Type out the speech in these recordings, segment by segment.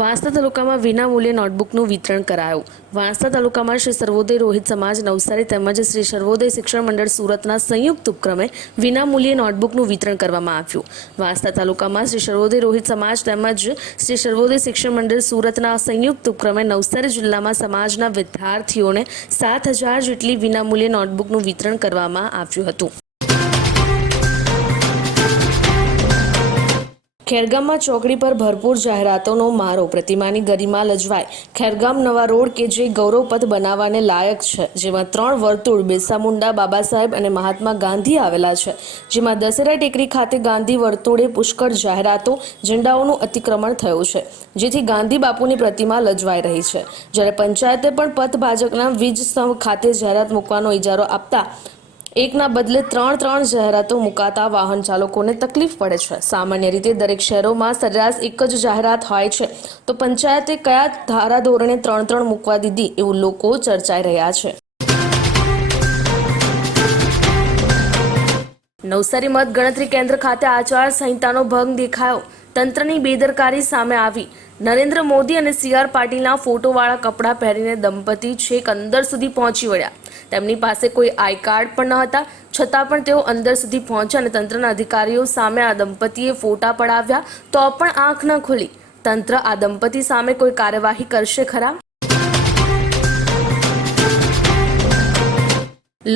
વાંસદા તાલુકામાં વિનામૂલ્યે નોટબુકનું વિતરણ કરાયું. વાંસદા તાલુકામાં શ્રી સર્વોદય રોહિત સમાજ, નવસારી તેમજ શ્રી સર્વોદય શિક્ષણ મંડળ સુરતના સંયુક્ત ઉપક્રમે વિનામૂલ્યે નોટબુકનું વિતરણ કરવામાં આવ્યું. વાંસદા તાલુકામાં શ્રી સર્વોદય રોહિત સમાજ તેમજ શ્રી સર્વોદય શિક્ષણ મંડળ સુરતના સંયુક્ત ઉપક્રમે નવસારી જિલ્લામાં સમાજના વિદ્યાર્થીઓને સાત હજાર જેટલી વિનામૂલ્યે નોટબુકનું વિતરણ કરવામાં આવ્યું હતું. ખેરગામમાં ચોકડી પર ભરપૂર જાહેરાતોનો મારો. પ્રતિમાની ગરિમા લજવાય. ખેરગામ નવા રોડ કે જે ગૌરવપથ બનાવવાને લાયક છે, જેમાં ત્રણ વર્તુળ, બિરસા મુંડા, બાબા સાહેબ અને મહાત્મા ગાંધી આવેલા છે. જેમાં દશેરા ટેકરી ખાતે ગાંધી વર્તુળે પુષ્કળ જાહેરાતો, ઝંડાઓનું અતિક્રમણ થયું છે, જેથી ગાંધી બાપુની પ્રતિમા લજવાઈ રહી છે. જ્યારે પંચાયતે પણ પથ ભાજપના વીજ સ્તંભ ખાતે જાહેરાત મૂકવાનો ઇજારો આપતા એકના બદલે ત્રણ ત્રણ જાહેરાતો મુકાતા વાહન ચાલકોને તકલીફ પડે છે. સામાન્ય રીતે દરેક શહેરોમાં સરેરાશ એક જ જાહેરાત હોય છે. તો પંચાયતે કયા ધારા ધોરણે ત્રણ ત્રણ મૂકવા દીધી એવું લોકો ચર્ચાઈ રહ્યા છે. નવસારી મત ગણતરી કેન્દ્ર ખાતે આચાર સંહિતાનો ભંગ દેખાયો. તંત્રની બેદરકારી સામે આવી. નરેન્દ્ર મોદી અને સી આર પાટીલના ફોટોવાળા કપડાં પહેરીને દંપતી છેક અંદર સુધી પહોંચી વળ્યા. તેમની પાસે કોઈ આઈ કાર્ડ પણ ન હતા, છતાં પણ તેઓ અંદર સુધી પહોંચ્યા અને તંત્રના અધિકારીઓ સામે આ દંપતીએ ફોટા પડાવ્યા તો પણ આંખ ન ખુલી. તંત્ર આ દંપતી સામે કોઈ કાર્યવાહી કરશે ખરા?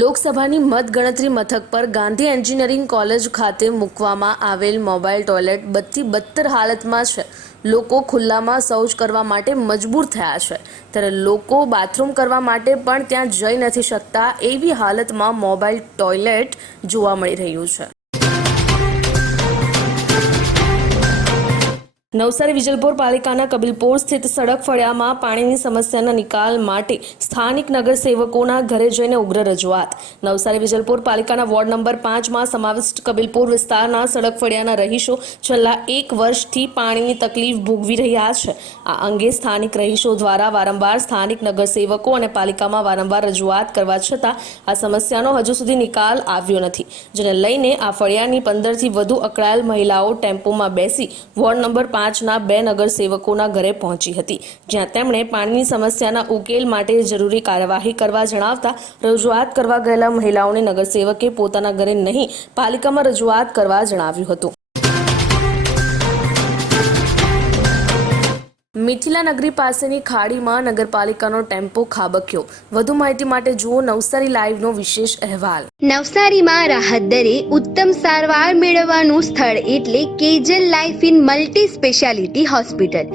લોકસભાની મતગણતરી મથક પર ગાંધી એન્જિનિયરિંગ કોલેજ ખાતે મૂકવામાં આવેલ મોબાઈલ ટોયલેટ બધી બદતર હાલતમાં છે. લોકો ખુલ્લામાં શૌચ કરવા માટે મજબૂર થયા છે. ત્યારે લોકો બાથરૂમ કરવા માટે પણ ત્યાં જઈ નથી શકતા એવી હાલતમાં મોબાઈલ ટોયલેટ જોવા મળી રહ્યું છે. નવસારી વિજલપોર પાલિકાના કબીલપોર સ્થિત સડક ફળિયામાં પાણીની સમસ્યાના નિકાલ માટે સ્થાનિક નગરસેવકોના ઘરે જઈને ઉગ્ર રજૂઆત. નવસારી વિજલપોર પાલિકાના વોર્ડ નંબર પાંચમાં સમાવિષ્ટ કબીલપોર વિસ્તારના સડક ફળિયાના રહીશો છેલ્લા એક વર્ષથી પાણીની તકલીફ ભોગવી રહ્યા છે. આ અંગે સ્થાનિક રહીશો દ્વારા વારંવાર સ્થાનિક નગરસેવકો અને પાલિકામાં વારંવાર રજૂઆત કરવા છતાં આ સમસ્યાનો હજુ સુધી નિકાલ આવ્યો નથી, જેને લઈને આ ફળિયાની પંદરથી વધુ અકળાયેલ મહિલાઓ ટેમ્પોમાં બેસી વોર્ડ નંબર પાંચના બે નગરસેવકોના ઘરે પહોંચી હતી, જ્યાં તેમણે પાણીની સમસ્યાના ઉકેલ માટે જરૂરી કાર્યવાહી કરવા જણાવતા રજૂઆત કરવા ગયેલા મહિલાઓને નગરસેવકે પોતાના ઘરે નહીં, પાલિકામાં રજૂઆત કરવા જણાવ્યું હતું. મિથિલા નગરી પાસેની ખાડીમાં નગરપાલિકાનો ટેમ્પો ખાબક્યો. વધુ માહિતી માટે જુઓ નવસારી લાઈવનો વિશેષ અહેવાલ. નવસારીમાં રાહત દરે ઉત્તમ સારવાર મેળવવાનું સ્થળ એટલે Kejal life in multi speciality hospital.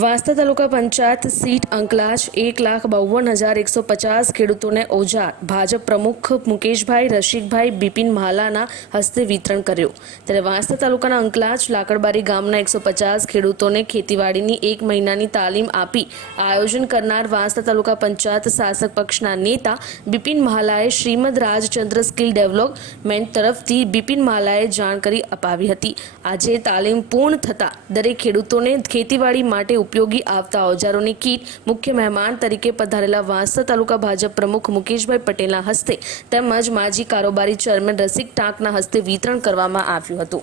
Vansda taluka panchayat seat Ankalaj એક લાખ બાવન હજાર એકસો પચાસ ખેડૂતોને ઓજાર. ભાજપ પ્રમુખ મુકેશભાઈ રશિકભાઈ બિપિન મહાલાના હસ્તે વિતરણ કર્યું. ત્યારે વાંસદા તાલુકાના અંકલાજ લાકડબારી ગામના એકસો પચાસ ખેડૂતોને ખેતીવાડીની એક મહિનાની તાલીમ આપી આયોજન કરનાર વાંસદા તાલુકા પંચાયત શાસક પક્ષના નેતા બિપિન મહાલાએ શ્રીમદ રાજચંદ્ર સ્કિલ ડેવલપમેન્ટ તરફથી બિપિન મહાલાએ જાણકારી અપાવી હતી. આજે તાલીમ પૂર્ણ થતાં દરેક ખેડૂતોને ખેતીવાડી માટે ઉપયોગી આવતા ઓજારોની કીટ મુખ્ય મહેમાન તરીકે પધારેલા વાંસદા તાલુકા ભાજપ પ્રમુખ મુકેશભાઈ પટેલના હસ્તે તેમજ માજી કારોબારી ચેરમેન રસિક ટાંકના હસ્તે વિતરણ કરવામાં આવ્યું હતું.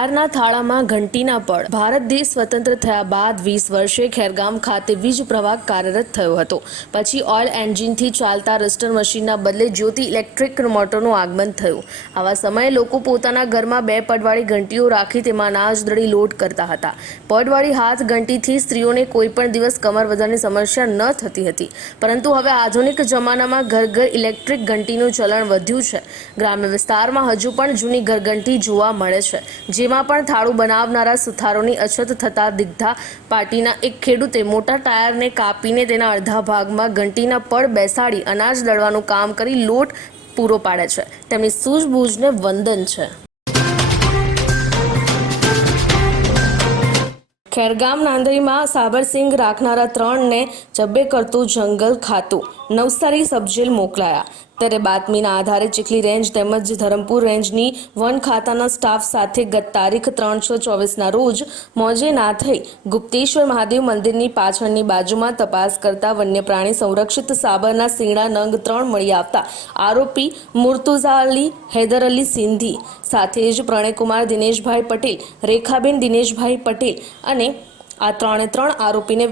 ટાયરના થાળામાં ઘંટીના પડ. ભારત દેશ સ્વતંત્ર થયા બાદ વીસ વર્ષે ખેરગામ ખાતે વીજ પ્રવાહ કાર્યરત થયો હતો. પછી ઓઇલ એન્જિનથી ચાલતા રસ્ટર મશીનના બદલે જ્યોતિ ઇલેક્ટ્રિક મોટરનું આગમન થયું. આવા સમયે લોકો પોતાના ઘરમાં બે પડવાળી ઘંટીઓ રાખી તેમાં અનાજ દળી લોડ કરતા હતા. પડવાળી હાથ ઘંટીથી સ્ત્રીઓને કોઈ પણ દિવસ કમર વધારની સમસ્યા ન થતી હતી. પરંતુ હવે આધુનિક જમાનામાં ઘર ઘર ઇલેક્ટ્રિક ઘંટીનું ચલણ વધ્યું છે. ગ્રામ્ય વિસ્તારમાં હજુ પણ જૂની ઘરઘંટી જોવા મળે છે જેમાં પણ થાળું બનાવનારા સુથારોની અછત થતાં દિગ્ધા પાટીના એક ખેડૂતે મોટા ટાયરને કાપીને તેના અડધા ભાગમાં ઘંટીના પડ બેસાડી અનાજ દળવાનું કામ કરી લોટ પૂરો પાડે છે. તેમની સૂઝબૂઝને વંદન છે. ખેરગામ નાંદરીમાં સાબરસિંગ રાખનારા ત્રણને જબ્બે કરતું જંગલ ખાતું. નવસારી સબજેલ મોકલાયા. ત્યારે બાતમીના આધારે ચીખલી રેન્જ તેમજ ધરમપુર રેન્જની વન ખાતાના સ્ટાફ સાથે ગત તારીખ ત્રણસો ચોવીસના રોજ મોજે ના થઈ ગુપ્તેશ્વર મહાદેવ મંદિરની પાછળની બાજુમાં તપાસ કરતા વન્યપ્રાણી સંરક્ષિત સાબરના સીણા નંગ ત્રણ મળી આવતા આરોપી મુર્તુઝા અલી, હૈદર અલી સિંધી સાથે જ પ્રણયકુમાર દિનેશભાઈ પટેલ, રેખાબેન દિનેશભાઈ પટેલ અને આ ત્રણે ત્રણ આરોપીને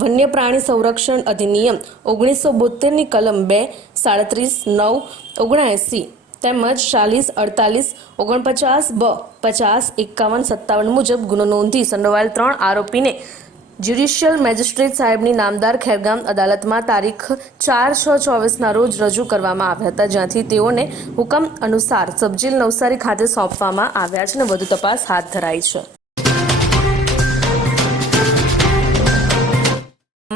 વન્ય પ્રાણી સંરક્ષણ અધિનિયમ ઓગણીસો બોતેરની કલમ બે, સાડત્રીસ, નવ, ઓગણએંસી તેમજ ચાલીસ, અડતાલીસ, ઓગણપચાસ, બ, પચાસ, એકાવન, સત્તાવન મુજબ ગુનો નોંધી સંડોવાયેલ ત્રણ આરોપીને જ્યુડિશિયલ મેજિસ્ટ્રેટ સાહેબની નામદાર ખેરગામ અદાલતમાં તારીખ ચાર છ ચોવીસના રોજ રજૂ કરવામાં આવ્યા હતા, જ્યાંથી તેઓને હુકમ અનુસાર સબજીલ નવસારી ખાતે સોંપવામાં આવ્યા છે અને વધુ તપાસ હાથ ધરાઈ છે.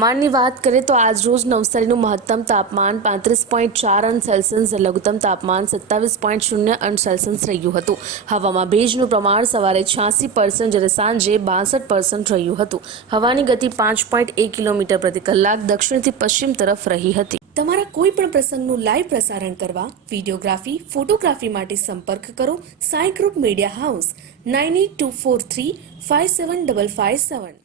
તાપમાનની વાત કરીએ તો આજ રોજ નવસારીનું મહત્તમ તાપમાન પાંત્રીસ પોઈન્ટ ચાર અંશ સેલ્સિયસ, લઘુત્તમ તાપમાન સત્તાવીસ પોઈન્ટ શૂન્ય અંશ સેલ્સિયસ રહ્યું હતું. હવામાં ભેજનું પ્રમાણ સવારે છ્યાસી પર્સન્ટ જ્યારે સાંજે બાસઠ પર્સન્ટ રહ્યું હતું. હવાની ગતિ પાંચ પોઈન્ટ એક કિલોમીટર પ્રતિ કલાક દક્ષિણથી પશ્ચિમ તરફ રહી હતી. તમારા કોઈ પણ પ્રસંગનું લાઈવ પ્રસારણ કરવા વિડીયોગ્રાફી, ફોટોગ્રાફી માટે સંપર્ક કરો Sai group media house, nine eight two four three five seven double five seven.